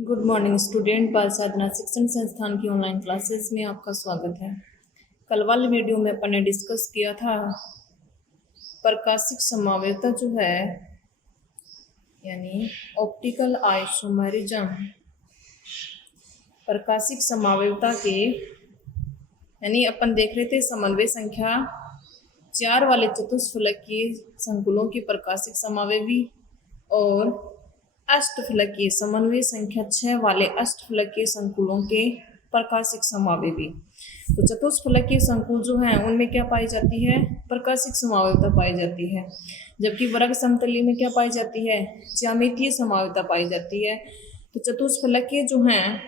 Good morning student. बाल साधना शिक्षण संस्थान की ऑनलाइन क्लासेस में आपका स्वागत है। कल वाले वीडियो में अपन ने डिस्कस किया था प्रकाशिक समावेशिता जो है यानी ऑप्टिकल आइसोमेरिज्म। प्रकाशिक समावेशिता के यानी अपन देख रहे थे समन्वय संख्या 4 वाले चतुष्फलकीय संकुलों की प्रकाशिक समावेशी और अष्टफलकीय समन्वय संख्या 6 वाले अष्टफलकीय संकुलों के प्रकाशिक समावेशी। तो चतुष्फलकीय संकुल जो हैं उनमें क्या पाई जाती है? प्रकाशिक समावेशिता पाई जाती है। जबकि वर्ग समतलीय में क्या पाई जाती है? ज्यामितीय समावेशिता पाई जाती है। तो चतुष्फलकीय जो हैं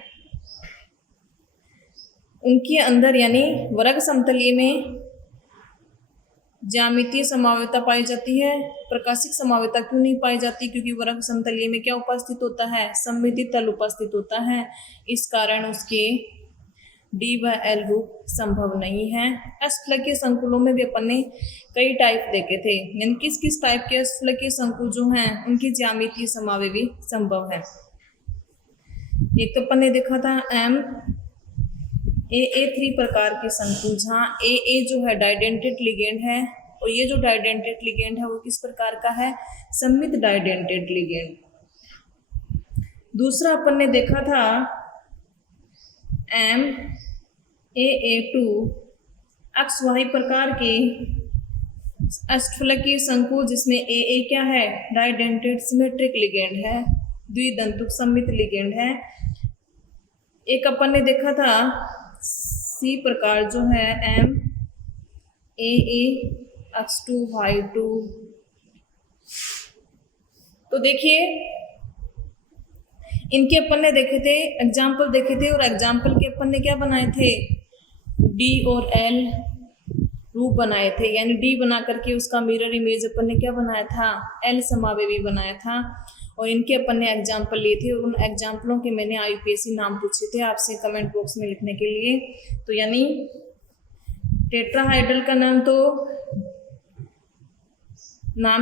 उनके अंदर यानी वर्ग समतलीय में ज्यामितीय समावेशिता पाई जाती है। प्रकाशिक समावेशिता क्यों नहीं पाई जाती? क्योंकि वर्ग समतलीय में क्या उपस्थित होता है? सममिति तल उपस्थित होता है। इस कारण उसके डी व एल रूप संभव नहीं है। अष्टफलकीय संकुलों में भी अपन ने कई टाइप देखे थे, यानी किस किस टाइप के अष्टफलकीय संकुल जो हैं उनकी ज्यामितीय समावेशी संभव है। एक तो अपन ने देखा था AA3 प्रकार के संकुल, जहाँ AA जो है डाइडेंटेड लिगेंड है और ये जो डाइडेंटेड लिगेंड है वो किस प्रकार का है? सममित डाइडेंटेड लिगेंड। दूसरा अपन ने देखा था MAA2 XY प्रकार के अष्टफलकीय संकुल, जिसमें AA क्या है? डाइडेंटेड सिमेट्रिक लिगेंड है, द्विदंतुक सममित लिगेंड है। एक अपन ने देखा था C प्रकार जो है MAAX2Y2। तो देखिए इनके अपन ने देखे थे, एग्जाम्पल देखे थे, और एग्जाम्पल के अपन ने क्या बनाए थे? D और L रूप बनाए थे, यानी D बना करके उसका मिरर इमेज अपन ने क्या बनाया था? L समावेशी बनाया था। और इनके अपन ने एग्जाम्पल लिए थे और उन एग्जाम्पलों के मैंने IUPAC नाम पूछे थे आपसे कमेंट बॉक्स में लिखने के लिए। तो यानी टेट्राहाइड्रल का नाम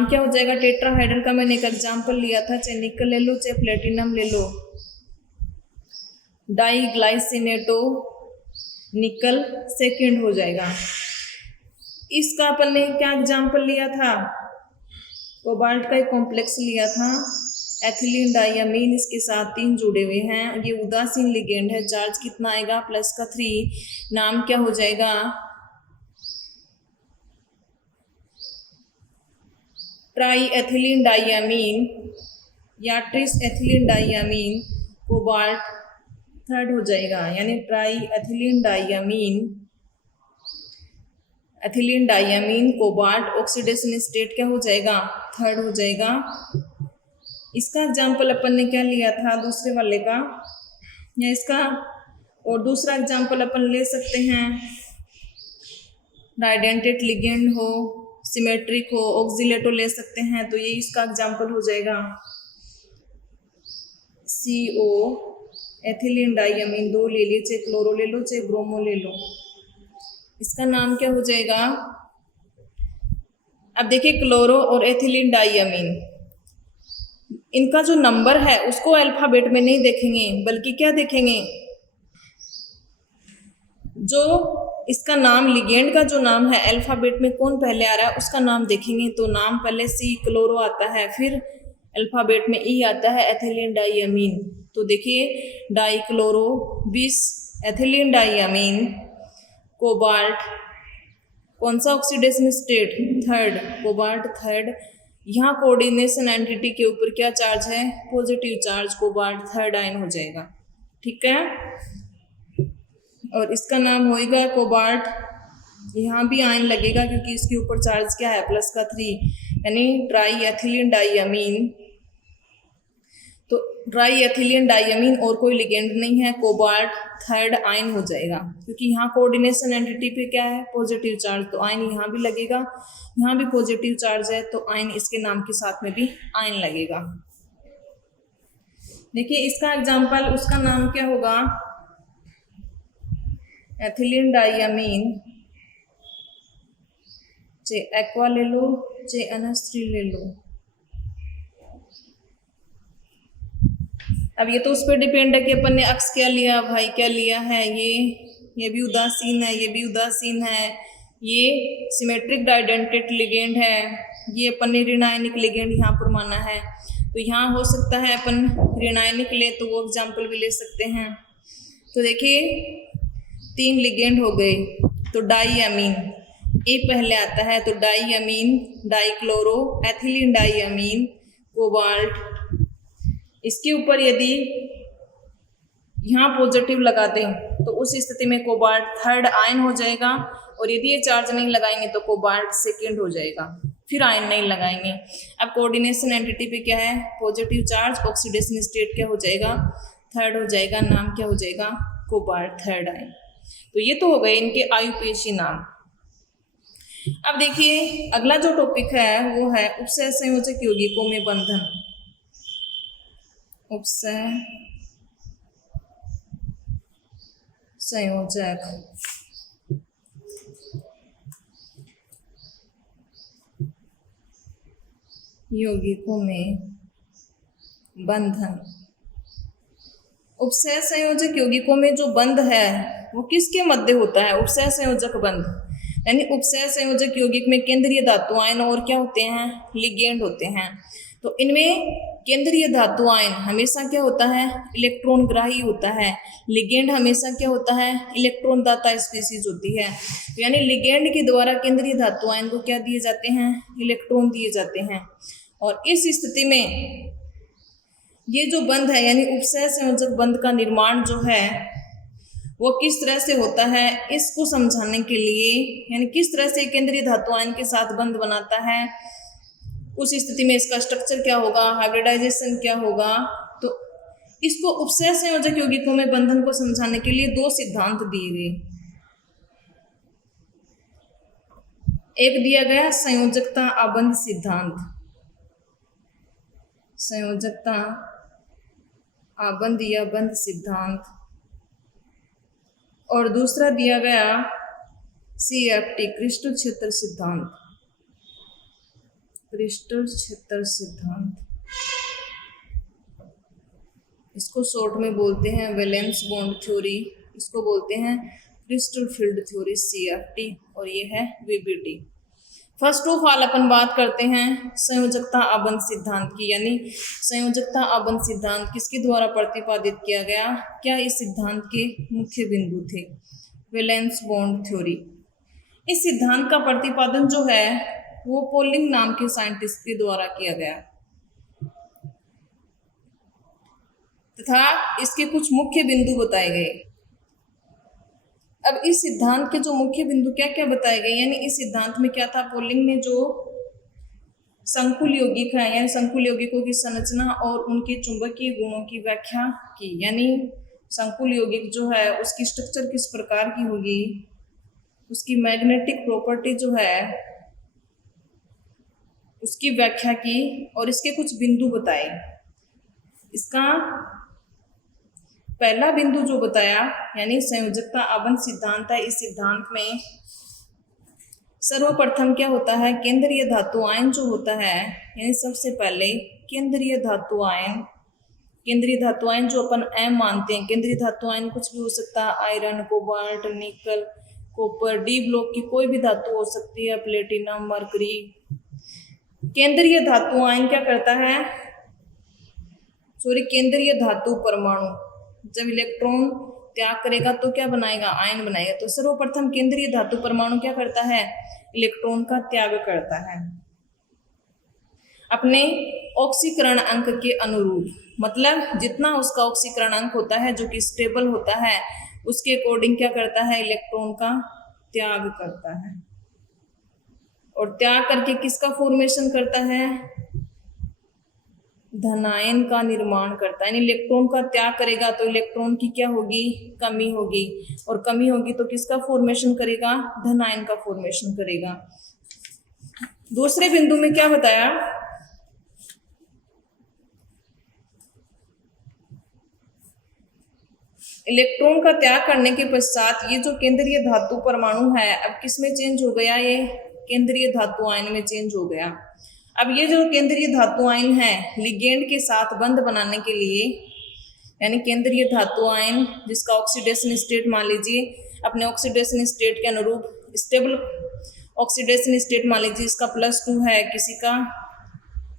क्या हो जाएगा? टेट्राहाइड्रल का मैंने एक एग्जाम्पल लिया था, चाहे निकल ले लो चाहे प्लेटिनम ले लो, डाइग्लाइसिनेटो निकल सेकेंड हो जाएगा। इसका अपन ने क्या एग्जाम्पल लिया था? कोबाल्ट का एक कॉम्प्लेक्स लिया था, एथिलीन डाइयामीन, इसके साथ 3 जुड़े हुए हैं। ये उदासीन लिगेंड है, चार्ज कितना आएगा? +3। नाम क्या हो जाएगा? ट्राई एथिलीन डाइयामीन या tris ethylene diamine cobalt third हो जाएगा, यानी tri ethylene diamine cobalt oxidation state क्या हो जाएगा? थर्ड हो जाएगा। इसका एग्जाम्पल अपन ने क्या लिया था दूसरे वाले का या इसका? और दूसरा एग्जाम्पल अपन ले सकते हैं, डाइडेंटेड लिगेंड हो, सिमेट्रिक हो, ऑक्सीलेटो ले सकते हैं। तो ये इसका एग्जाम्पल हो जाएगा CO एथिलीन डाइयामीन 2 ले लीजिए, चाहे क्लोरो ले लो चाहे ब्रोमो ले लो। इसका नाम क्या हो जाएगा? अब देखिए क्लोरो और एथिलीन डाइयामीन, इनका जो नंबर है उसको अल्फाबेट में नहीं देखेंगे, बल्कि क्या देखेंगे? जो इसका नाम लिगेंड का जो नाम है अल्फाबेट में कौन पहले आ रहा है उसका नाम देखेंगे। तो नाम पहले C क्लोरो आता है, फिर अल्फाबेट में E आता है एथिलीन डाइयामीन। तो देखिए डाइक्लोरो 20 एथिलीन डाइयामीन कोबाल्ट कौन सा oxidation state? Third, cobalt third. यहाँ कोऑर्डिनेशन एंटिटी के ऊपर क्या चार्ज है? Positive charge, cobalt third ion हो जाएगा। ठीक है, और इसका नाम होएगा कोबाल्ट, यहाँ भी आयन लगेगा क्योंकि इसके ऊपर चार्ज क्या है? +3, यानी ट्राई एथिलीन डाइयामीन। तो ट्राई एथिलीन डाइयामीन और कोई लिगेंड नहीं है, कोबाल्ट थर्ड आयन हो जाएगा, क्योंकि यहाँ कोऑर्डिनेशन एंटिटी पे क्या है? पॉजिटिव चार्ज, तो आयन यहाँ भी लगेगा। यहाँ भी पॉजिटिव चार्ज है तो आयन इसके नाम के साथ में भी आयन लगेगा। देखिए इसका एग्जाम्पल, उसका नाम क्या होगा? एथिलीन डाइयामीन, चाहे एक्वा ले लो चाहे NH3 ले लो। अब ये तो उस पर डिपेंड है कि अपन ने अक्स क्या लिया, भाई क्या लिया है। ये भी उदासीन है, ये भी उदासीन है। ये सिमेट्रिक डाइडेंटेट लिगेंड है, ये अपन ने ऋण आयनिक लिगेंड यहाँ पर माना है। तो यहाँ हो सकता है अपन ऋण आयनिक ले तो वो एग्जाम्पल भी ले सकते हैं। तो देखिए 3 लिगेंड हो गए। तो डाईअमीन ए पहले आता है, तो डाईअमीन, डाईक्लोरो एथिलीन डाईअमीन, कोबाल्ट। इसके ऊपर यदि यहाँ पॉजिटिव लगा दें तो उस स्थिति में कोबाल्ट थर्ड आयन हो जाएगा, और यदि ये चार्ज नहीं लगाएंगे तो कोबाल्ट सेकेंड हो जाएगा, फिर आयन नहीं लगाएंगे। अब कोऑर्डिनेशन एंटिटी पे क्या है, पॉजिटिव चार्ज, ऑक्सीडेशन स्टेट क्या हो जाएगा, थर्ड हो जाएगा, नाम क्या हो जाएगा, कोबाल्ट थर्ड आयन। तो ये तो हो गए इनके आयुपेशी नाम। अब देखिए अगला जो टॉपिक है वो है उपसह संयोजक यौगिकों में बंधन। उपसह संयोजक यौगिकों में बंधन। उपसह संयोजक यौगिकों में जो बंध है वो किसके मध्य होता है, उपसह संयोजक बंध। यानी उपसह संयोजक यौगिक में केंद्रीय धातु आयन और क्या होते हैं, लिगेंड होते हैं। तो इनमें केंद्रीय धातु आयन हमेशा क्या होता है, इलेक्ट्रॉन ग्राही होता है। लिगेंड हमेशा क्या होता है, इलेक्ट्रॉन दाता स्पीसीज होती है। यानी लिगेंड के द्वारा केंद्रीय धातु आयन को क्या दिए जाते हैं, इलेक्ट्रॉन दिए जाते हैं। और इस स्थिति में ये जो बंध है यानी उपसह संयोजक बंध का निर्माण जो है वो किस तरह से होता है, इसको समझाने के लिए, यानी किस तरह से केंद्रीय धातु आयन के साथ बंध बनाता है, उस स्थिति में इसका स्ट्रक्चर क्या होगा, हाइब्रिडाइजेशन क्या होगा। तो इसको उपसह संयोजक यौगिकों में बंधन को समझाने के लिए 2 सिद्धांत दिए गए। एक दिया गया संयोजकता आबंध सिद्धांत, संयोजकता आबंध या बंध सिद्धांत, और दूसरा दिया गया CFT क्रिस्टल क्षेत्र सिद्धांत, क्रिस्टल क्षेत्र सिद्धांत। इसको शॉर्ट में बोलते हैं वैलेंस बॉन्ड थ्योरी, इसको बोलते हैं क्रिस्टल फील्ड थ्योरी CFT, और ये है VBT। फर्स्ट ऑफ ऑल अपन बात करते हैं संयोजकता आबंध सिद्धांत की। यानी संयोजकता आबंध सिद्धांत किसके द्वारा प्रतिपादित किया गया, क्या इस सिद्धांत के मुख्य बिंदु थे, वैलेंस बॉन्ड थ्योरी। इस सिद्धांत का प्रतिपादन जो है वो पोलिंग नाम के साइंटिस्ट के द्वारा किया गया तथा इसके कुछ मुख्य बिंदु बताए गए। अब इस सिद्धांत के जो मुख्य बिंदु क्या क्या बताए गए, यानी इस सिद्धांत में क्या था, पोलिंग ने जो संकुल यौगिक है यानी संकुल यौगिकों की संरचना और उनके चुंबकीय गुणों की व्याख्या की। यानी संकुल यौगिक जो है उसकी स्ट्रक्चर किस प्रकार की होगी, उसकी मैग्नेटिक प्रॉपर्टी जो है उसकी व्याख्या की, और इसके कुछ बिंदु बताए। इसका पहला बिंदु जो बताया यानी संयोजकता आबंध सिद्धांत है। इस सिद्धांत में सर्वप्रथम क्या होता है, केंद्रीय धातु आयन जो होता है, यानी सबसे पहले केंद्रीय धातु आयन, केंद्रीय धातु आयन जो अपन M मानते हैं, केंद्रीय धातु आयन कुछ भी हो सकता है, आयरन, कोबाल्ट, निकल, कॉपर, डी ब्लॉक की कोई भी धातु हो सकती है, प्लेटिनम, मरकरी। केंद्रीय धातु आयन क्या करता है, केंद्रीय धातु परमाणु जब इलेक्ट्रॉन त्याग करेगा तो क्या बनाएगा, आयन बनाएगा। तो सर्वप्रथम केंद्रीय धातु परमाणु क्या करता है, इलेक्ट्रॉन का त्याग करता है अपने ऑक्सीकरण अंक के अनुरूप। मतलब जितना उसका ऑक्सीकरण अंक होता है जो कि स्टेबल होता है उसके अकॉर्डिंग क्या करता है, इलेक्ट्रॉन का त्याग करता है। और त्याग करके किसका फॉर्मेशन करता है, धनायन का निर्माण करता है। यानी इलेक्ट्रॉन का त्याग करेगा तो इलेक्ट्रॉन की क्या होगी, कमी होगी, और कमी होगी तो किसका फॉर्मेशन करेगा, धनायन का फॉर्मेशन करेगा। दूसरे बिंदु में क्या बताया, इलेक्ट्रॉन का त्याग करने के पश्चात ये जो केंद्रीय धातु परमाणु है अब किस में चेंज हो गया, ये केंद्रीय धातु आयन में चेंज हो गया। अब ये जो केंद्रीय धातु आयन है लिगेंड के साथ बंध बनाने के लिए यानी केंद्रीय धातु आयन जिसका ऑक्सीडेशन स्टेट मान लीजिए अपने ऑक्सीडेशन स्टेट के अनुरूप स्टेबल ऑक्सीडेशन स्टेट मान लीजिए इसका +2 है, किसी का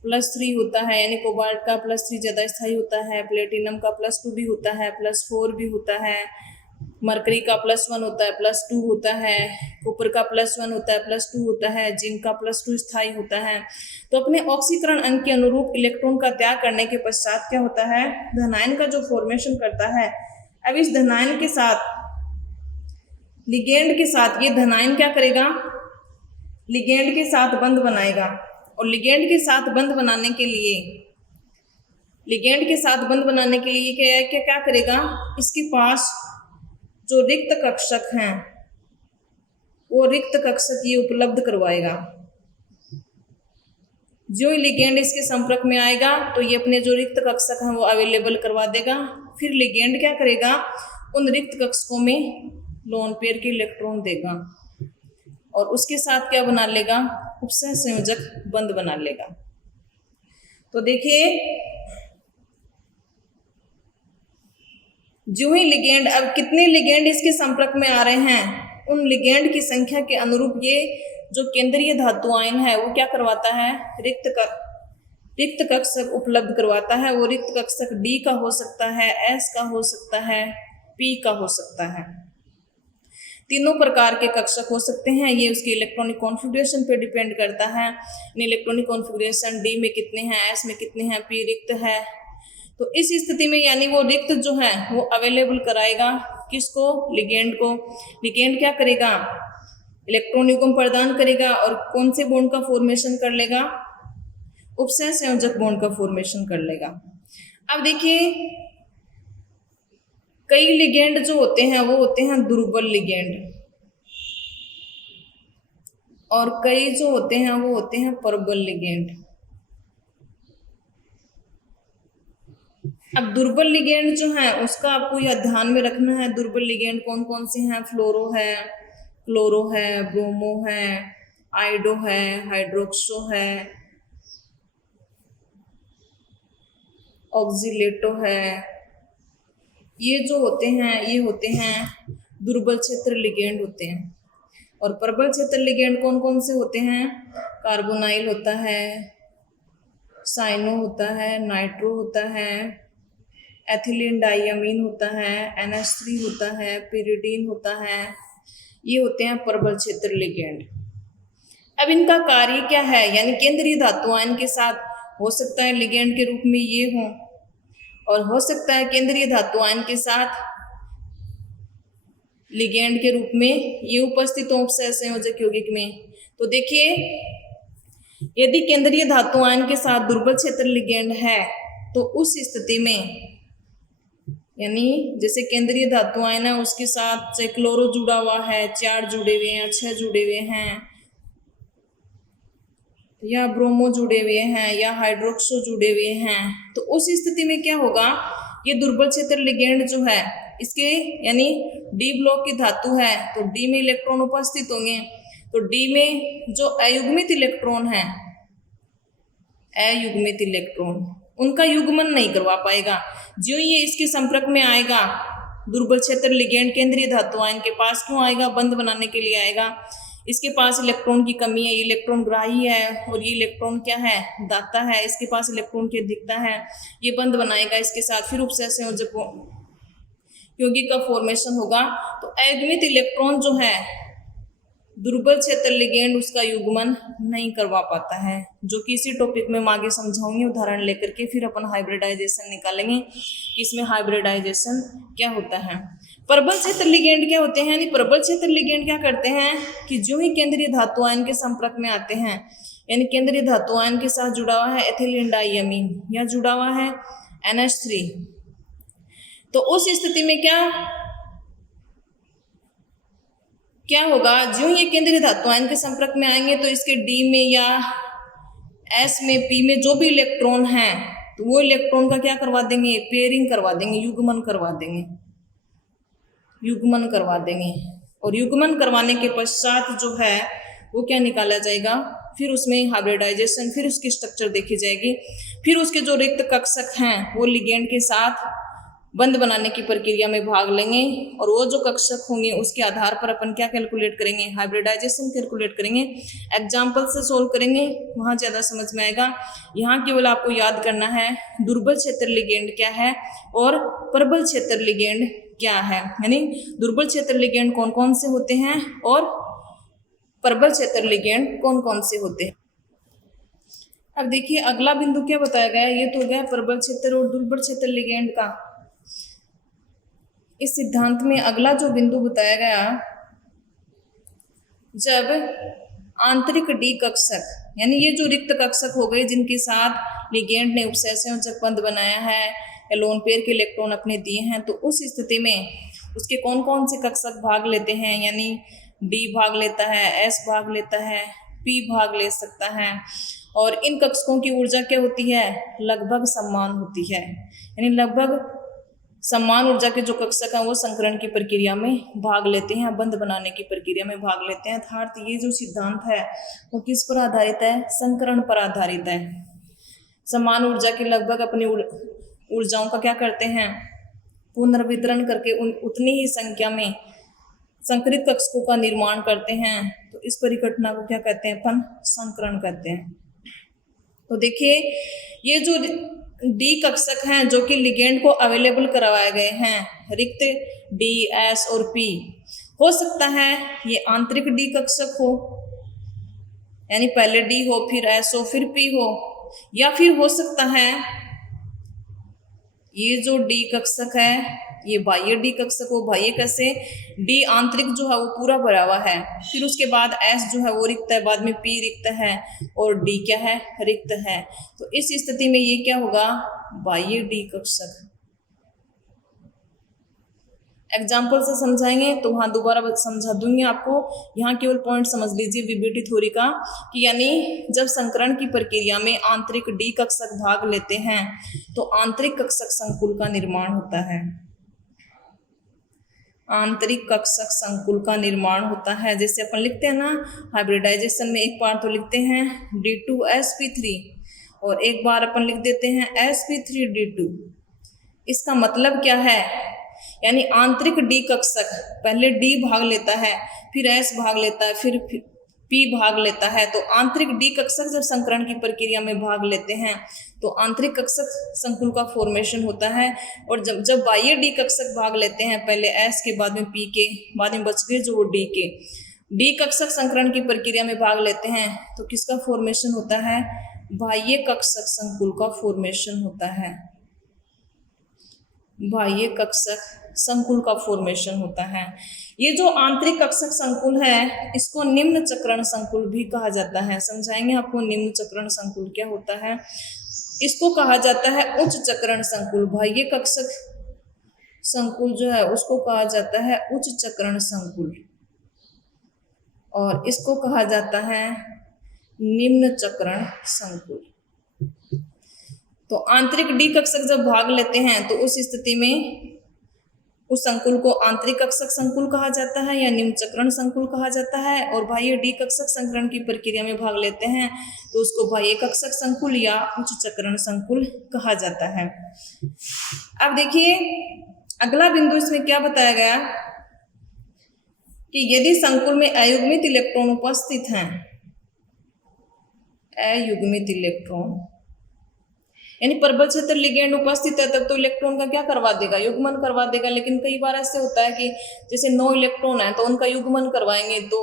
+3 होता है, यानी कोबाल्ट का +3 ज़्यादा स्थायी होता है, प्लेटिनम का +2 भी होता है, +4 भी होता है, मरकरी का +1 होता है, +2 होता है, कॉपर का +1 होता है, +2 होता है, जिंक का +2 स्थायी होता है। तो अपने ऑक्सीकरण अंक के अनुरूप इलेक्ट्रॉन का त्याग करने के पश्चात क्या होता है, धनायन का जो फॉर्मेशन करता है। अब इस धनायन के साथ लिगेंड के साथ ये धनायन क्या करेगा, लिगेंड के साथ बंध बनाएगा, और लिगेंड के साथ बंध बनाने के लिए क्या करेगा, इसके पास जो रिक्त कक्षक हैं वो रिक्त कक्षक ये उपलब्ध करवाएगा। जो लिगेंड इसके संपर्क में आएगा तो ये अपने जो रिक्त कक्षक हैं वो अवेलेबल करवा देगा। फिर लिगेंड क्या करेगा, उन रिक्त कक्षकों में लोन पेयर के इलेक्ट्रॉन देगा और उसके साथ क्या बना लेगा, उपसह संयोजक बंध बना लेगा। तो देखिए जो ही लिगेंड, अब कितने लिगेंड इसके संपर्क में आ रहे हैं, उन लिगेंड की संख्या के अनुरूप ये जो केंद्रीय धातु आयन है वो क्या करवाता है, रिक्त कक्षक उपलब्ध करवाता है। वो रिक्त कक्षक D का हो सकता है, S का हो सकता है, P का हो सकता है, तीनों प्रकार के कक्षक हो सकते हैं। ये उसके इलेक्ट्रॉनिक कॉन्फ़िगरेशन पे डिपेंड करता है। इलेक्ट्रॉनिक कॉन्फ़िगरेशन D में कितने हैं, S में कितने हैं, P रिक्त है। तो इस स्थिति में यानी वो रिक्त जो है वो अवेलेबल कराएगा किसको, लिगेंड को। लिगेंड क्या करेगा, इलेक्ट्रॉन युग्म प्रदान करेगा और कौन से बॉन्ड का फॉर्मेशन कर लेगा, उपसह संयोजक बॉन्ड का फॉर्मेशन कर लेगा। अब देखिए कई लिगेंड जो होते हैं वो होते हैं दुर्बल लिगेंड, और कई जो होते हैं वो होते हैं प्रबल लिगेंड। अब दुर्बल लिगेंड जो है उसका आपको यह ध्यान में रखना है, दुर्बल लिगेंड कौन कौन से हैं, फ्लोरो है, क्लोरो है, ब्रोमो है, आइडो है, हाइड्रोक्सो है, ऑक्सीलेटो है। ये जो होते हैं ये होते हैं दुर्बल क्षेत्र लिगेंड होते हैं। और प्रबल क्षेत्र लिगेंड कौन कौन से होते हैं, कार्बोनाइल होता है, साइनो होता है, नाइट्रो होता है, एथिलीन डाइअमीन होता है, NH3 होता है, पिरिडीन होता है। ये होते हैं प्रबल क्षेत्र लिगेंड। अब इनका कार्य क्या है, यानी केंद्रीय धातु आयन के साथ हो सकता है लिगेंड के रूप में ये हो, और हो सकता है केंद्रीय धातु आयन के साथ लिगेंड के रूप में ये उपस्थित हो उपसह संयोजक यौगिक में। तो देखिए यदि केंद्रीय धातु आयन के साथ दुर्बल क्षेत्र लिगेंड है तो उस स्थिति में, यानी जैसे केंद्रीय धातु आयन है उसके साथ से क्लोरो जुड़ा हुआ है, 4 जुड़े हुए हैं, 6 जुड़े हुए हैं, या ब्रोमो जुड़े हुए हैं, या हाइड्रोक्सो जुड़े हुए हैं, तो उस स्थिति में क्या होगा, ये दुर्बल क्षेत्र लिगेंड जो है इसके यानी D ब्लॉक की धातु है तो D में इलेक्ट्रॉन उपस्थित होंगे। तो D में जो अयुग्मित इलेक्ट्रॉन है, अयुग्मित इलेक्ट्रॉन उनका युग्मन नहीं करवा पाएगा। जो ये इसके संपर्क में आएगा दुर्बल क्षेत्र लिगेंड केंद्रीय धातु आयन के पास क्यों आएगा, बंध बनाने के लिए आएगा। इसके पास इलेक्ट्रॉन की कमी है, ये इलेक्ट्रॉन ग्राही है और ये इलेक्ट्रॉन क्या है, दाता है, इसके पास इलेक्ट्रॉन की अधिकता है, ये बंध बनाएगा इसके साथ, फिर उपसह संयोजक यौगिक का फॉर्मेशन होगा। तो अयुग्मित इलेक्ट्रॉन जो है दुर्बल क्षेत्र लिगेंड उसका युग्मन नहीं करवा पाता है, जो कि इसी टॉपिक में मैं आगे समझाऊंगी उदाहरण लेकर के। फिर अपन हाइब्रिडाइजेशन निकालेंगे कि इसमें हाइब्रिडाइजेशन क्या होता है। प्रबल क्षेत्र लिगेंड क्या होते हैं, यानी प्रबल क्षेत्र लिगेंड क्या करते हैं कि जो ही केंद्रीय धातु आयन के संपर्क में आते हैं, यानी केंद्रीय धातु आयन के साथ जुड़ा हुआ है एथिलीन डाइअमीन या जुड़ा हुआ है NH3, तो उस स्थिति में क्या होगा, जो ये केंद्रीय धातु आयन के संपर्क में आएंगे तो इसके D में या S में P में जो भी इलेक्ट्रॉन हैं तो वो इलेक्ट्रॉन का क्या करवा देंगे, पेयरिंग करवा देंगे, युग्मन करवा देंगे, युग्मन करवा देंगे। और युग्मन करवाने के पश्चात जो है वो क्या निकाला जाएगा, फिर उसमें हाइब्रिडाइजेशन, फिर उसकी स्ट्रक्चर देखी जाएगी, फिर उसके जो रिक्त कक्षक हैं वो लिगेंड के साथ बंध बनाने की प्रक्रिया में भाग लेंगे और वो जो कक्षक होंगे उसके आधार पर अपन क्या कैलकुलेट करेंगे, हाइब्रिडाइजेशन कैलकुलेट करेंगे, एग्जाम्पल से सोल्व करेंगे, वहाँ ज़्यादा समझ में आएगा। यहाँ केवल आपको याद करना है दुर्बल क्षेत्र लिगेंड क्या है और प्रबल क्षेत्र लिगेंड क्या है, यानी दुर्बल क्षेत्र लिगेंड कौन कौन से होते हैं और प्रबल क्षेत्र लिगेंड कौन कौन से होते हैं। अब देखिए अगला बिंदु क्या बताया गया है, ये तो हो गया प्रबल क्षेत्र और दुर्बल क्षेत्र लिगेंड का। इस सिद्धांत में अगला जो बिंदु बताया गया, जब आंतरिक डी कक्षक यानी ये जो रिक्त कक्षक हो गए जिनके साथ लिगेंड ने उपसहसंयोजक बंध बनाया है या लोन पेयर के इलेक्ट्रॉन अपने दिए हैं, तो उस स्थिति में उसके कौन कौन से कक्षक भाग लेते हैं, यानी डी भाग लेता है, एस भाग लेता है, पी भाग ले सकता है। और इन कक्षकों की ऊर्जा क्या होती है, लगभग समान होती है, यानी लगभग समान ऊर्जा के जो कक्षक हैं वो संकरण की प्रक्रिया में भाग लेते हैं, बंध बनाने की प्रक्रिया में भाग लेते हैं। अर्थात ये जो सिद्धांत है वो किस पर आधारित है, संकरण पर आधारित है। समान ऊर्जा की लगभग अपनी ऊर्जाओं का क्या करते हैं, पुनर्वितरण करके उतनी ही संख्या में संकरित कक्षकों का निर्माण करते हैं। तो इस परिघटना को क्या कहते हैं, अपन संकरण कहते हैं। तो देखिए ये जो डी कक्षक हैं जो कि लिगेंड को अवेलेबल करवाए गए हैं, रिक्त डी, एस और पी, हो सकता है ये आंतरिक डी कक्षक हो, यानी पहले डी हो फिर एस हो फिर पी हो, या फिर हो सकता है ये जो डी कक्षक है ये बाह्य डी कक्षक हो। बाह्य कैसे, डी आंतरिक जो है वो पूरा भरा हुआ है, फिर उसके बाद एस जो है वो रिक्त है, बाद में पी रिक्त है और डी क्या है, रिक्त है। तो इस स्थिति में ये क्या होगा, बाह्य डी कक्षक। एग्जाम्पल से समझाएंगे तो वहाँ दोबारा समझा दूंगी आपको, यहाँ केवल पॉइंट समझ लीजिए वीबीटी थ्योरी का, कि यानी जब संकरण की प्रक्रिया में आंतरिक डी कक्षक भाग लेते हैं तो आंतरिक कक्षक संकुल का निर्माण होता है, आंतरिक कक्षक संकुल का निर्माण होता है। जैसे अपन लिखते हैं ना हाइब्रिडाइजेशन में, एक बार तो लिखते हैं D2sp3 और एक बार अपन लिख देते हैं sp3d2। इसका मतलब क्या है, यानी आंतरिक डी कक्षक पहले डी भाग लेता है, फिर एस भाग लेता है, फिर पी भाग लेता है। तो आंतरिक डी कक्षक जब संकरण की प्रक्रिया में भाग लेते हैं तो आंतरिक कक्षक संकुल का फॉर्मेशन होता है। और जब बाह्य डी कक्षक भाग लेते हैं, पहले एस के बाद में पी के बाद में बच गए जो वो डी के, डी कक्षक संकरण की प्रक्रिया में भाग लेते हैं तो किसका फॉर्मेशन होता है, बाह्य कक्षक संकुल का फॉर्मेशन होता है, बाह्य कक्षक संकुल का फॉर्मेशन होता है। ये जो आंतरिक कक्षक संकुल है इसको निम्न चक्रण संकुल भी कहा जाता है। समझाएंगे आपको निम्न चक्रण संकुल क्या होता है। इसको कहा जाता है उच्च चक्रण संकुल। बाह्य कक्षक संकुल जो है उसको कहा जाता है उच्च चक्रण संकुल और इसको कहा जाता है निम्न चक्रण संकुल। तो आंतरिक डी कक्षक जब भाग लेते हैं तो उस स्थिति में उस संकुल को आंतरिक कक्षक संकुल कहा जाता है या निम्न चक्रण संकुल कहा जाता है। और बाह्य डी कक्षक संकरण की प्रक्रिया में भाग लेते हैं तो उसको बाह्य कक्षक संकुल या उच्च चक्रण संकुल कहा जाता है। अब देखिए अगला बिंदु इसमें क्या बताया गया कि यदि संकुल में अयुग्मित इलेक्ट्रॉन उपस्थित हैं, अयुग्मित इलेक्ट्रॉन यानी प्रबल क्षेत्र लिगेंड उपस्थित है तब तो इलेक्ट्रॉन का क्या करवा देगा, युग्मन करवा देगा। लेकिन कई बार ऐसे होता है कि जैसे 9 इलेक्ट्रॉन है तो उनका युग्मन करवाएंगे तो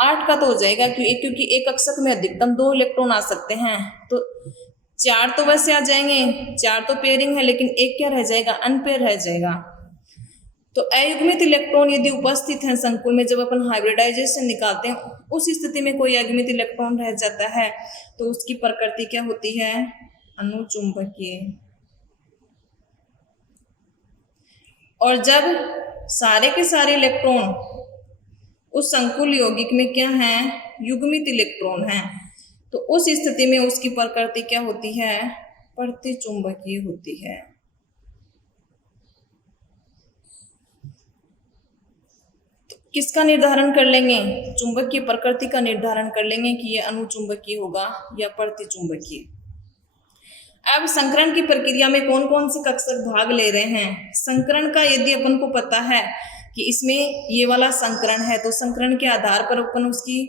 8 का तो हो जाएगा, क्योंकि एक कक्षक में अधिकतम 2 इलेक्ट्रॉन आ सकते हैं। तो 4 तो वैसे आ जाएंगे, 4 तो पेयरिंग है, लेकिन एक क्या रह जाएगा, अनपेयर रह जाएगा। तो अयुग्मित इलेक्ट्रॉन यदि उपस्थित हैं संकुल में, जब अपन हाइब्रिडाइजेशन निकालते हैं उस स्थिति में कोई अयुग्मित इलेक्ट्रॉन रह जाता है तो उसकी प्रकृति क्या होती है, अनुचुंबकीय। और जब सारे के सारे इलेक्ट्रॉन उस संकुल यौगिक में क्या हैं, युग्मित इलेक्ट्रॉन हैं, तो उस स्थिति में उसकी प्रकृति क्या होती है, प्रतिचुंबकीय होती है। तो किसका निर्धारण कर लेंगे, चुंबकीय प्रकृति का निर्धारण कर लेंगे कि यह अनुचुंबकीय होगा या प्रतिचुंबकीय। अब संकरण की प्रक्रिया में कौन कौन से कक्षक भाग ले रहे हैं। संकरण का यदि अपन को पता है कि इसमें ये वाला संकरण है, तो संकरण के आधार पर अपन उसकी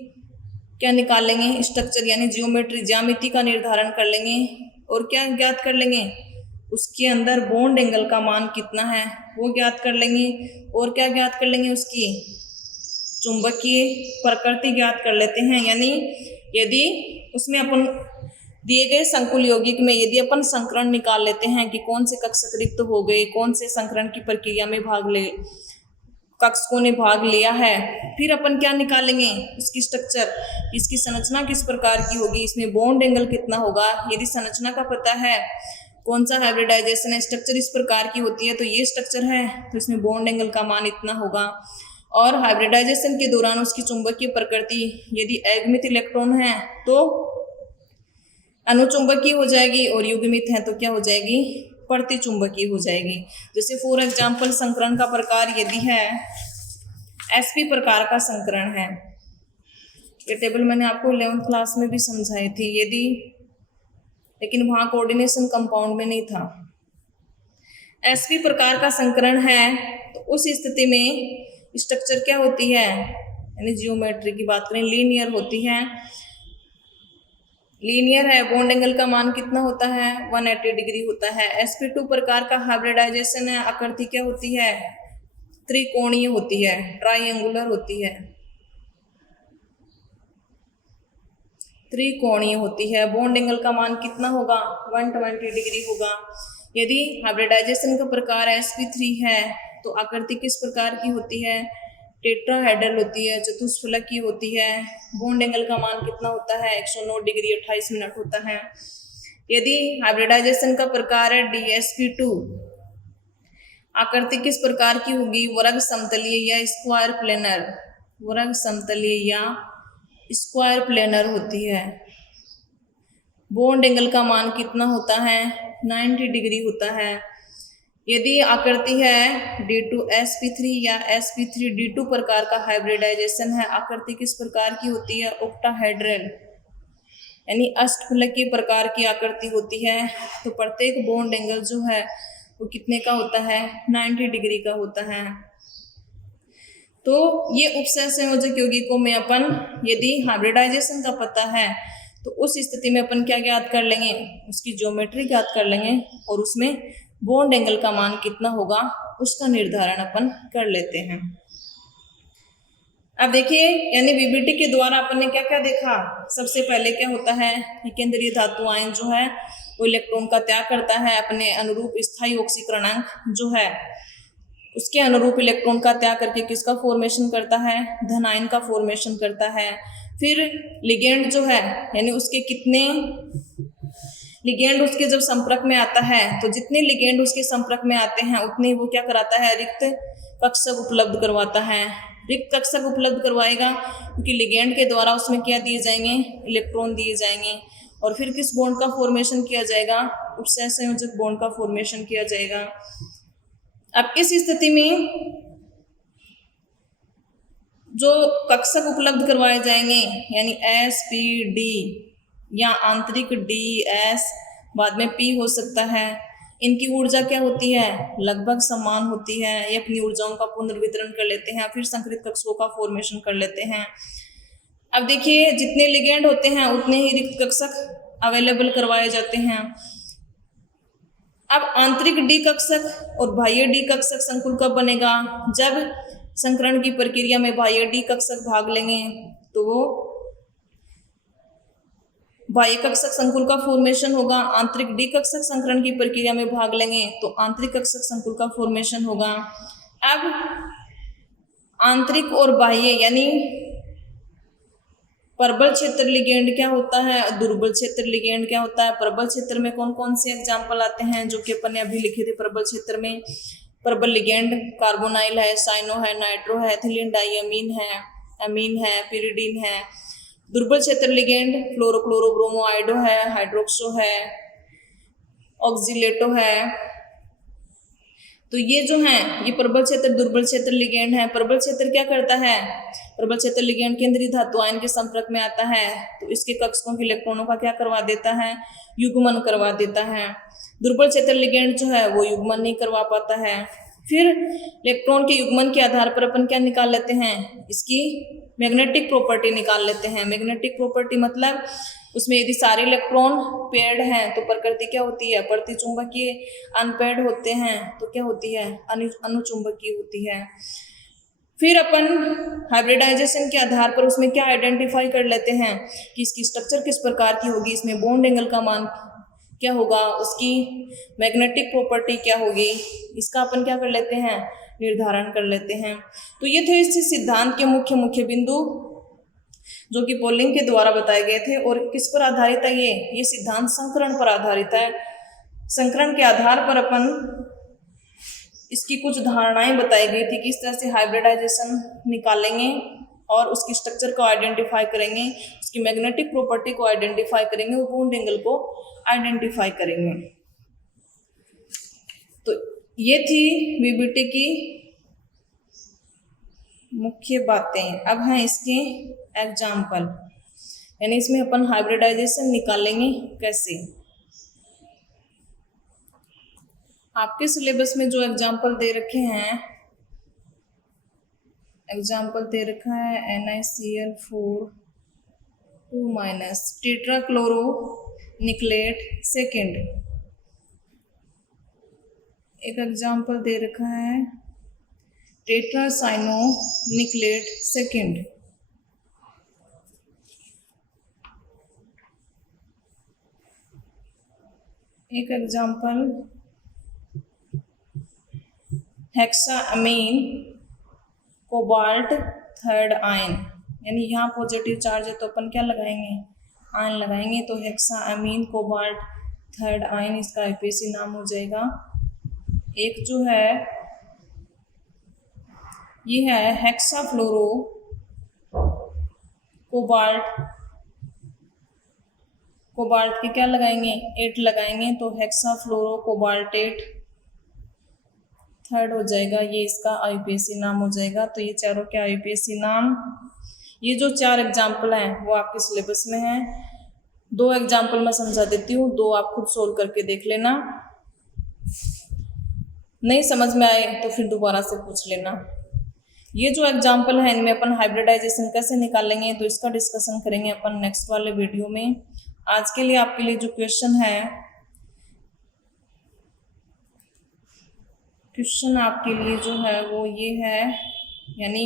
क्या निकाल लेंगे, स्ट्रक्चर यानी जियोमेट्री ज्यामिति का निर्धारण कर लेंगे। और क्या ज्ञात कर लेंगे, उसके अंदर बॉन्ड एंगल का मान कितना है वो ज्ञात कर लेंगे। और क्या ज्ञात कर लेंगे, उसकी चुंबकीय प्रकृति ज्ञात कर लेते हैं। यानी यदि उसमें अपन दिए गए संकुल यौगिक में यदि अपन संकरण निकाल लेते हैं कि कौन से कक्षक रिक्त हो गए, कौन से संकरण की प्रक्रिया में कक्षकों ने भाग लिया है, फिर अपन क्या निकालेंगे, उसकी स्ट्रक्चर, इसकी संरचना किस प्रकार की होगी, इसमें बॉन्ड एंगल कितना होगा। यदि संरचना का पता है, कौन सा हाइब्रिडाइजेशन है, स्ट्रक्चर इस प्रकार की होती है तो ये स्ट्रक्चर है, तो इसमें बॉन्ड एंगल का मान इतना होगा। और हाइब्रिडाइजेशन के दौरान उसकी चुंबकीय प्रकृति यदि अयुग्मित इलेक्ट्रॉन है तो अनुचुंबकीय हो जाएगी, और युग्मित है तो क्या हो जाएगी, प्रतिचुंबकीय हो जाएगी। जैसे फॉर एग्जाम्पल संकरण का प्रकार यदि है एसपी प्रकार का संकरण है, ये टेबल मैंने आपको 11th क्लास में भी समझाई थी यदि, लेकिन वहाँ कोऑर्डिनेशन कंपाउंड में नहीं था। एसपी प्रकार का संकरण है तो उस स्थिति में स्ट्रक्चर क्या होती है, यानी जियोमेट्री की बात करें लीनियर होती है। लीनियर है, बॉन्ड एंगल का मान कितना होता है, 180 डिग्री होता है। sp2 प्रकार का हाइब्रिडाइजेशन है, आकृति क्या होती है, त्रिकोणीय होती है, ट्राइंगुलर होती है, त्रिकोणीय होती है। बॉन्ड एंगल का मान कितना होगा, 120 डिग्री होगा। यदि हाइब्रिडाइजेशन का प्रकार sp3 है तो आकृति किस प्रकार की होती है, टेट्राहेड्रल होती है, चतुष्फलक की होती है। बॉन्ड एंगल का मान कितना होता है, 109 डिग्री 28 मिनट होता है। यदि हाइब्रिडाइजेशन का प्रकार है dsp2, आकृति किस प्रकार की होगी, वर्ग समतलीय या स्क्वायर प्लेनर, वर्ग समतलीय या स्क्वायर प्लेनर होती है। बॉन्ड एंगल का मान कितना होता है, 90 डिग्री होता है। यदि आकृति है D2sp3 या sp3D2 प्रकार का हाइब्रिडाइजेशन है, आकृति किस प्रकार की होती है, ऑक्टाहेड्रल यानी अष्टफलकीय प्रकार की आकृति होती है। तो प्रत्येक बॉन्ड एंगल जो है वो कितने का होता है, 90 डिग्री का होता है। तो ये उपसहसंयोजक यौगिकों में अपन यदि हाइब्रिडाइजेशन का पता है तो उस स्थिति में अपन क्या ज्ञात कर लेंगे, उसकी ज्योमेट्री ज्ञात कर लेंगे और उसमें बॉन्ड एंगल का मान कितना होगा उसका निर्धारण अपन कर लेते हैं। अब देखिए, यानी बीबीटी के द्वारा अपन ने क्या क्या देखा। सबसे पहले क्या होता है, केंद्रीय धातु आयन जो है वो इलेक्ट्रॉन का त्याग करता है, अपने अनुरूप स्थायी ऑक्सीकरणांक जो है उसके अनुरूप इलेक्ट्रॉन का त्याग करके किसका फॉर्मेशन करता है, धन आयन का फॉर्मेशन करता है। फिर लिगेंड जो है, यानी उसके कितने लिगेंड उसके जब संपर्क में आता है तो जितने लिगेंड उसके संपर्क में आते हैं उतने वो क्या कराता है, रिक्त कक्षक उपलब्ध करवाता है। रिक्त कक्षक उपलब्ध करवाएगा क्योंकि लिगेंड के द्वारा उसमें क्या दिए जाएंगे, इलेक्ट्रॉन दिए जाएंगे। और फिर किस बॉन्ड का फॉर्मेशन किया जाएगा, उपसहसंयोजक बॉन्ड का फॉर्मेशन किया जाएगा। अब इस स्थिति में जो कक्षक उपलब्ध करवाए जाएंगे यानी sp d या आंतरिक ds, बाद में p हो सकता है, इनकी ऊर्जा क्या होती है, लगभग समान होती है। ये अपनी ऊर्जाओं का पुनर्वितरण कर लेते हैं, फिर संकरित कक्षकों का फॉर्मेशन कर लेते हैं। अब देखिए, जितने लिगेंड होते हैं उतने ही रिक्त कक्षक अवेलेबल करवाए जाते हैं। अब आंतरिक डी कक्षक और बाह्य डी कक्षक संकुल कब बनेगा, जब संकरण की प्रक्रिया में बाह्य डी कक्षक भाग लेंगे तो वो बाह्य कक्षक संकुल का फॉर्मेशन होगा। आंतरिक डी कक्षक संकरण की प्रक्रिया में भाग लेंगे तो आंतरिक कक्षक संकुल का फॉर्मेशन होगा। अब आंतरिक और बाह्य यानी प्रबल क्षेत्र लिगेंड क्या होता है, दुर्बल क्षेत्र लिगेंड क्या होता है। प्रबल क्षेत्र में कौन कौन से एग्जाम्पल आते हैं जो कि अपन ने अभी लिखे थे। प्रबल क्षेत्र में प्रबल लिगेंड कार्बोनाइल है, साइनो है, नाइट्रो है, एथिलीन डाइअमीन है, अमीन है, पिरिडीन है। दुर्बल क्षेत्र लिगेंड फ्लोरोक्लोरो ब्रोमोआइडो है, हाइड्रोक्सो है, ऑक्सीलेटो है। तो ये जो है ये प्रबल क्षेत्र दुर्बल क्षेत्र लिगेंड है। प्रबल क्षेत्र क्या करता है, प्रबल क्षेत्र लिगेंड केंद्रीय धातु आयन के संपर्क में आता है तो इसके कक्षकों के इलेक्ट्रॉनों का क्या करवा देता है, युग्मन करवा देता है। दुर्बल क्षेत्र लिगेंड जो है वो युग्मन नहीं करवा पाता है। फिर इलेक्ट्रॉन के युग्मन के आधार पर अपन क्या निकाल लेते हैं, इसकी मैग्नेटिक प्रॉपर्टी निकाल लेते हैं। मैग्नेटिक प्रॉपर्टी मतलब उसमें यदि सारे इलेक्ट्रॉन पेयर्ड हैं तो प्रकृति क्या होती है, प्रतिचुंबकीय। अनपेयर्ड होते हैं तो क्या होती है, अनुचुंबकीय होती है। फिर अपन हाइब्रिडाइजेशन के आधार पर उसमें क्या आइडेंटिफाई कर लेते हैं कि इसकी स्ट्रक्चर किस प्रकार की होगी, इसमें बॉन्ड एंगल का मान क्या होगा, उसकी मैग्नेटिक प्रॉपर्टी क्या होगी, इसका अपन क्या कर लेते हैं, निर्धारण कर लेते हैं। तो ये थे इस सिद्धांत के मुख्य मुख्य बिंदु जो कि पोलिंग के द्वारा बताए गए थे। और किस पर आधारित है ये सिद्धांत संकरण पर आधारित है। संकरण के आधार पर अपन इसकी कुछ धारणाएं बताई गई थी, किस तरह से हाइब्रिडाइजेशन निकालेंगे और उसकी स्ट्रक्चर को आइडेंटिफाई करेंगे, उसकी मैग्नेटिक प्रॉपर्टी को आइडेंटिफाई करेंगे और बॉन्ड एंगल को आइडेंटिफाई करेंगे। तो ये थी वीबीटी की मुख्य बातें। अब हैं इसके एग्जाम्पल, यानी इसमें अपन हाइब्रिडाइजेशन निकालेंगे कैसे। आपके सिलेबस में जो एग्जाम्पल दे रखे हैं, एग्जाम्पल दे रखा है NiCl4 2- टेट्राक्लोरो निकलेट सेकेंड। एक एग्जाम्पल दे रखा है टेट्रासाइनो निकलेट सेकेंड। एक एग्जाम्पल हेक्साअमीन कोबाल्ट थर्ड आयन, यानी यहाँ पॉजिटिव चार्ज है तो अपन क्या लगाएंगे, आयन लगाएंगे। तो हेक्साअमीन कोबाल्ट थर्ड आयन इसका आईपीएसी नाम हो जाएगा। एक जो है ये है हेक्साफ्लोरो कोबाल्ट के क्या लगाएंगे, 8 लगाएंगे तो हेक्साफ्लोरो कोबाल्टेट थर्ड हो जाएगा, ये इसका आईपीएसी नाम हो जाएगा। तो ये चारों के आईपीएसी नाम, ये जो 4 एग्जाम्पल हैं वो आपके सिलेबस में हैं। 2 एग्जाम्पल मैं समझा देती हूँ, 2 आप खुद सोल्व करके देख लेना, नहीं समझ में आए तो फिर दोबारा से पूछ लेना। ये जो एग्जाम्पल है इनमें अपन हाइब्रिडाइजेशन कैसे निकालेंगे तो इसका डिस्कशन करेंगे अपन नेक्स्ट वाले वीडियो में। आज के लिए आपके लिए जो क्वेश्चन आपके लिए जो है वो ये है, यानी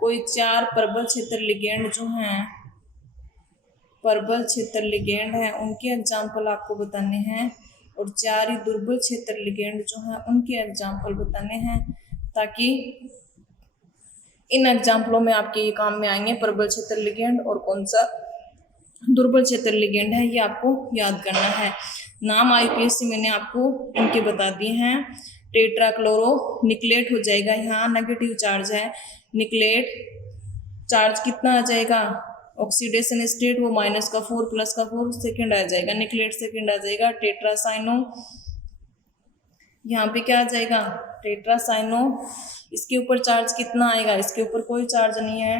कोई 4 प्रबल क्षेत्र लिगेंड जो हैं, प्रबल क्षेत्र लिगेंड हैं उनके एग्जाम्पल आपको बताने हैं, और 4 ही दुर्बल क्षेत्र लिगेंड जो हैं उनके एग्जाम्पल बताने हैं, ताकि इन एग्जाम्पलों में आपके ये काम में आएंगे। प्रबल क्षेत्र लिगेंड और कौन सा दुर्बल क्षेत्र लिगेंड है ये आपको याद करना है। नाम आईपीएसी मैंने आपको इनके बता दिए हैं। टेट्राक्लोरो निकलेट हो जाएगा, यहाँ नेगेटिव चार्ज है, निकलेट चार्ज कितना आ जाएगा, ऑक्सीडेशन स्टेट वो -4 +4 सेकेंड आ जाएगा, निकलेट सेकेंड आ जाएगा। टेट्रासाइनो यहाँ पे क्या आ जाएगा, टेट्रासाइनो, इसके ऊपर चार्ज कितना आएगा, इसके ऊपर कोई चार्ज नहीं है,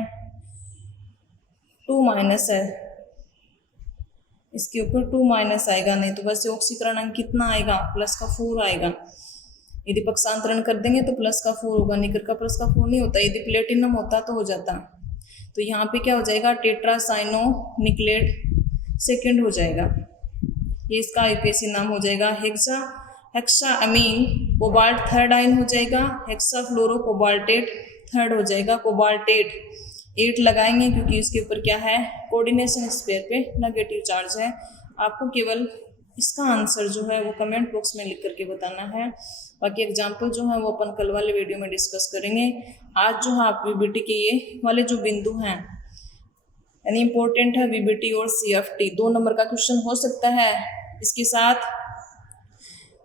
2- है, इसके ऊपर 2- आएगा, नहीं तो वैसे ऑक्सीकरण अंक कितना आएगा, +4 आएगा। यदि पक्षांतरण कर देंगे तो +4 होगा, निकर का +4 नहीं होता, यदि प्लेटिनम होता तो हो जाता। तो यहाँ पे क्या हो जाएगा, टेट्रासाइनो निकलेट सेकेंड हो जाएगा, ये इसका आईपीएसी नाम हो जाएगा। हेक्साअमीन कोबाल्ट थर्ड आयन हो जाएगा, हेक्साफ्लोरो कोबाल्टेट थर्ड हो जाएगा। कोबाल्टेट 8 लगाएंगे क्योंकि इसके ऊपर क्या है, कोऑर्डिनेशन स्पेयर पे नेगेटिव चार्ज है। आपको केवल इसका आंसर जो है वो कमेंट बॉक्स में लिख करके बताना है, बाकी एग्जाम्पल जो है वो अपन कल वाले वीडियो में डिस्कस करेंगे। आज जो है आप वीबीटी के ये वाले जो बिंदु हैं, यानी इंपॉर्टेंट है वीबीटी और सीएफटी, 2 नंबर का क्वेश्चन हो सकता है। इसके साथ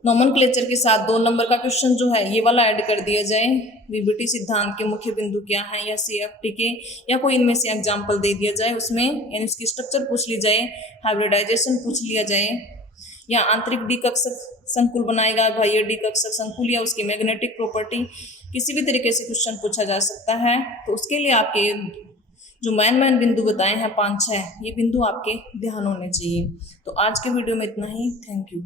नोमेनक्लेचर के साथ 2 नंबर का क्वेश्चन जो है ये वाला ऐड कर दिया जाए, वीबीटी सिद्धांत के मुख्य बिंदु क्या हैं, या सीएफटी के, या कोई इनमें से एग्जाम्पल दे दिया जाए उसमें, यानी इसकी स्ट्रक्चर पूछ ली जाए, हाइब्रिडाइजेशन पूछ लिया जाए, या आंतरिक डिकक्षक संकुल बनाएगा बाह्य डिकक्षक संकुल, या उसकी मैग्नेटिक प्रॉपर्टी, किसी भी तरीके से क्वेश्चन पूछा जा सकता है। तो उसके लिए आपके जो मेन बिंदु बताए हैं 5-6, ये बिंदु आपके ध्यान होने चाहिए। तो आज के वीडियो में इतना ही। Thank you.